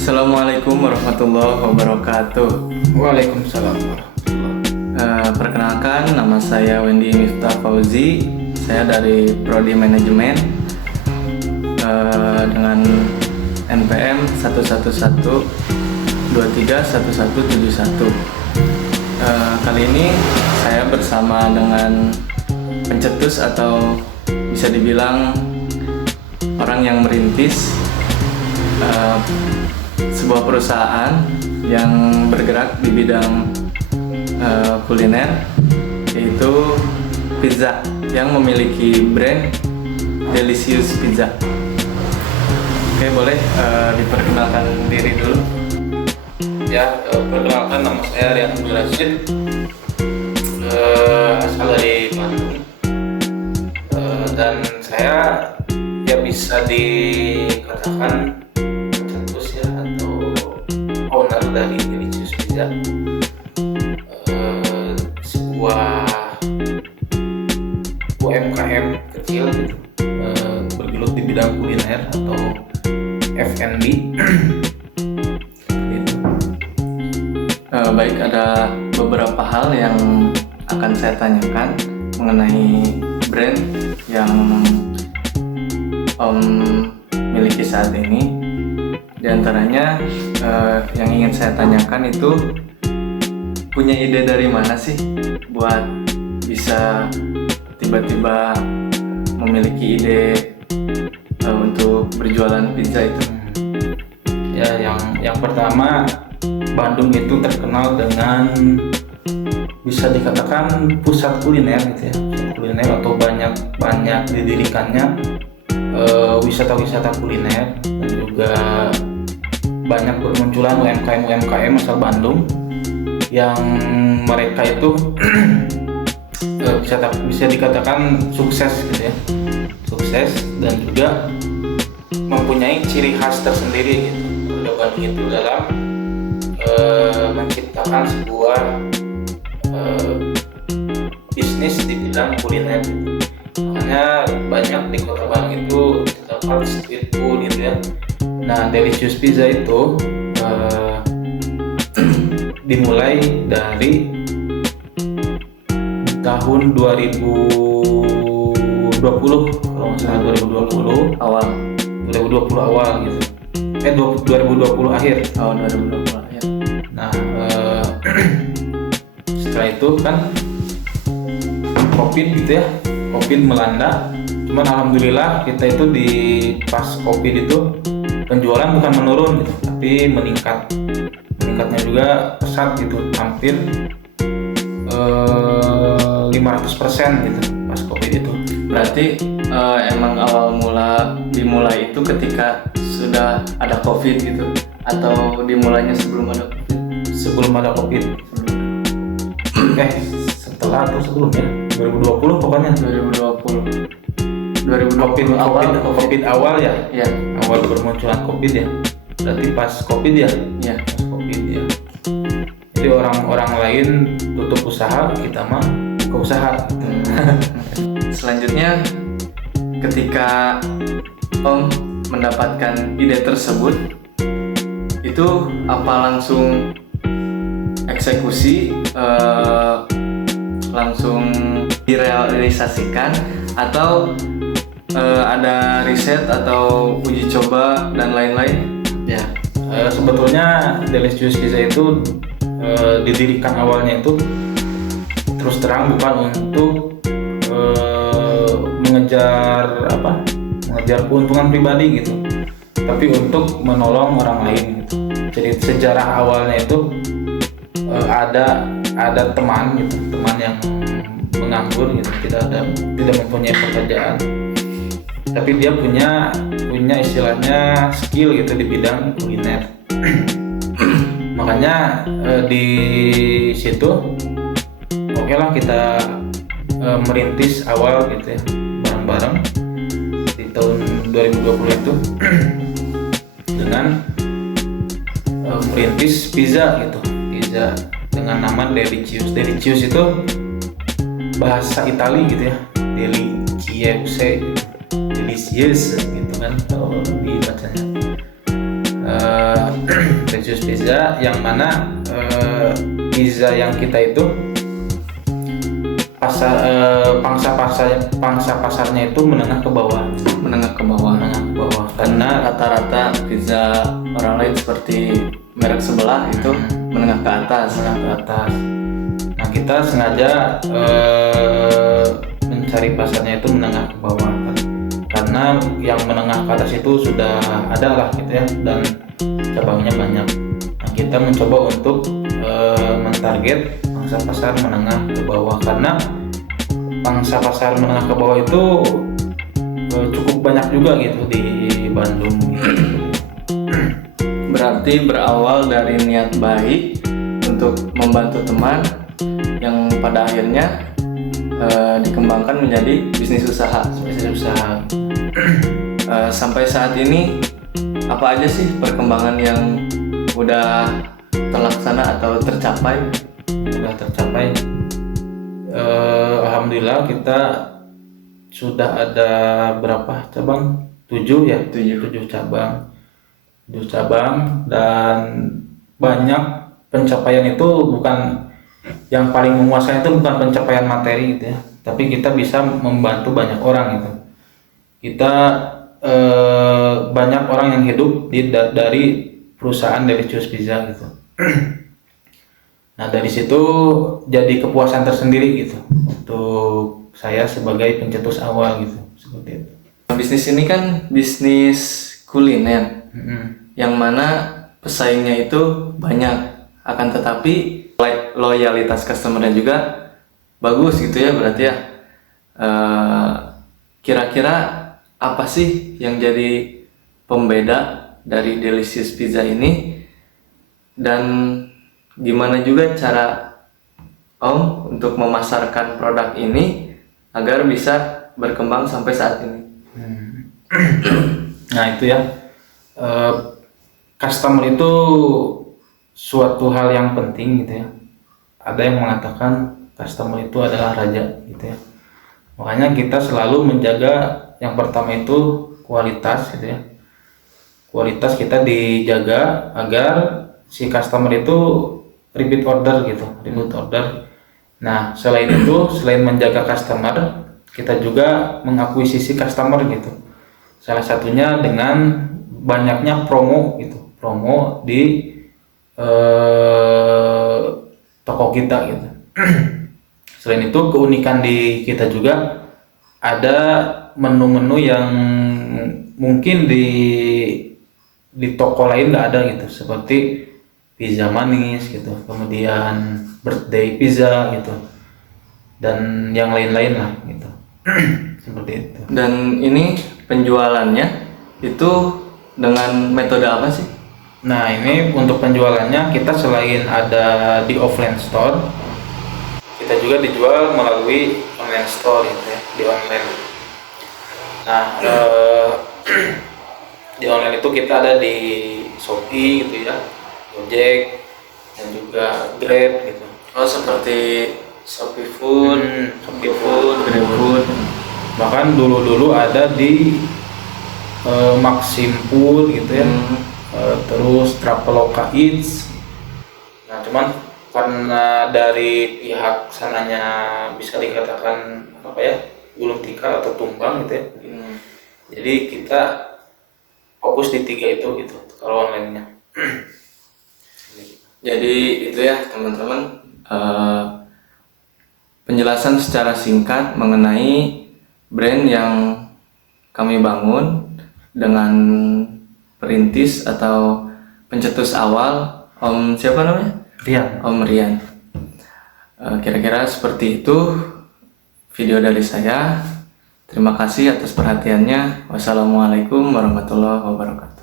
Assalamualaikum warahmatullahi wabarakatuh. Waalaikumsalam. Perkenalkan, nama saya Wendy Miftah Fauzi. Saya dari Prodi Manajemen dengan NPM 111231171. Kali ini saya bersama dengan pencetus atau bisa dibilang orang yang merintis sebuah perusahaan yang bergerak di bidang kuliner, yaitu pizza yang memiliki brand Delicious Pizza. Oke, boleh diperkenalkan diri dulu. Ya, perkenalkan, nama saya Rian Abdul Rashid, asal dari Bandung, dan saya ya bisa dikatakan pencetus ya atau owner dari Delicious Pizza, sebuah UMKM kecil gitu, bergelut di bidang kuliner atau F&B. Baik, ada beberapa hal yang akan saya tanyakan mengenai brand yang Om miliki saat ini. Di antaranya yang ingin saya tanyakan itu, punya ide dari mana sih buat bisa tiba-tiba memiliki ide untuk berjualan pizza itu? Ya, yang pertama, Bandung itu terkenal dengan bisa dikatakan pusat kuliner gitu ya, pusat kuliner atau banyak didirikannya wisata-wisata kuliner, dan juga banyak bermunculan UMKM asal Bandung yang mereka itu bisa dikatakan sukses gitu ya, sukses dan juga mempunyai ciri khas tersendiri gitu. Bandung itu dalam menciptakan sebuah bisnis di bidang kuliner gitu. Makanya banyak di kota Bandung itu terdapat street food gitu ya. Nah, Delicious Pizza itu dimulai dari tahun 2020 kalau nggak salah, 2020 awal gitu. 2020 akhir. Oh, 2020 ya. Nah, setelah itu kan COVID gitu ya, COVID melanda. Cuman alhamdulillah kita itu di pas COVID itu penjualan bukan menurun gitu, tapi meningkat. Meningkatnya juga pesat gitu, hampir 500% gitu pas COVID itu. Berarti emang awal mula dimulai itu ketika sudah ada COVID gitu, atau dimulainya sebelum ada COVID? Sebelum ada COVID. Setelah atau sebelumnya? 2020 pokoknya. 2020 awal. COVID awal ya? Ya. Awal bermunculan COVID ya. Berarti pas COVID ya? Ya. Pas COVID ya. Jadi orang-orang lain tutup usaha, kita mah buka usaha. Selanjutnya, ketika Om mendapatkan ide tersebut, itu apa langsung eksekusi, langsung direalisasikan, atau ada riset atau uji coba dan lain-lain? Ya, sebetulnya Delicious Pizza itu didirikan awalnya itu terus terang bukan untuk mengejar keuntungan pribadi gitu, tapi untuk menolong orang lain gitu. Jadi sejarah awalnya itu ada teman gitu, teman yang menganggur gitu, tidak mempunyai pekerjaan, tapi dia punya istilahnya skill gitu di bidang kuliner. Makanya di situ oke lah kita merintis awal gitu ya, bareng-bareng di tahun 2020 itu dengan merintis pizza gitu, pizza dengan nama Delicious. Delicious itu bahasa Itali gitu ya, delicious gitu kan kalau dibacanya. Precious Pizza, yang mana pizza yang kita itu pangsa pasarnya itu menengah ke bawah. Menengah ke bawah. Karena Rata-rata pizza orang lain seperti merek sebelah itu menengah ke atas. Nah, kita sengaja mencari pasarnya itu menengah ke bawah kan? Karena yang menengah ke atas itu sudah ada lah gitu ya, dan cabangnya banyak. Nah, kita mencoba untuk mentarget pangsa pasar menengah ke bawah, karena pangsa pasar menengah ke bawah itu cukup banyak juga gitu di Bandung gitu. Berarti berawal dari niat baik untuk membantu teman yang pada akhirnya dikembangkan menjadi bisnis usaha. Sampai saat ini apa aja sih perkembangan yang udah terlaksana atau tercapai? Alhamdulillah kita sudah ada berapa cabang? 7 ya? 7 cabang, dan banyak pencapaian itu bukan yang paling memuaskan, itu bukan pencapaian materi gitu ya, tapi kita bisa membantu banyak orang gitu. Kita banyak orang yang hidup dari perusahaan Delicious Pizza gitu. Nah, dari situ jadi kepuasan tersendiri gitu untuk saya sebagai pencetus awal gitu, seperti itu. Bisnis ini kan bisnis kuliner, yang mana pesaingnya itu banyak, akan tetapi loyalitas customernya juga bagus gitu ya, berarti ya. Kira-kira apa sih yang jadi pembeda dari Delicious Pizza ini, dan gimana juga cara Om untuk memasarkan produk ini agar bisa berkembang sampai saat ini? Nah, itu ya, customer itu suatu hal yang penting gitu ya. Ada yang mengatakan customer itu adalah raja gitu ya. Makanya kita selalu menjaga, yang pertama itu kualitas gitu ya. Kualitas kita dijaga agar si customer itu repeat order gitu, Nah, selain itu, selain menjaga customer, kita juga mengakuisisi customer gitu. Salah satunya dengan banyaknya promo gitu, promo di toko kita gitu. Selain itu, keunikan di kita juga ada menu-menu yang mungkin di toko lain nggak ada gitu, seperti pizza manis gitu, kemudian birthday pizza gitu, dan yang lain-lain lah gitu. Seperti itu. Dan ini penjualannya itu dengan metode apa sih? Nah, ini untuk penjualannya kita selain ada di offline store, kita juga dijual melalui online store gitu ya, di online. Nah, di online itu kita ada di Shopee gitu ya, Gojek, dan juga Grab gitu. Oh, seperti Shopee Food, GrabFood. Bahkan dulu ada di Maxim Food gitu ya. Terus Traveloka Eats. Nah, cuman karena dari pihak sananya bisa dikatakan apa ya, gulung tikar atau tumbang gitu ya. Jadi kita fokus di 3 itu gitu kalau online-nya. Jadi itu ya teman-teman, penjelasan secara singkat mengenai brand yang kami bangun dengan perintis atau pencetus awal Om siapa namanya? Om Rian. Kira-kira seperti itu video dari saya. Terima kasih atas perhatiannya. Wassalamualaikum warahmatullahi wabarakatuh.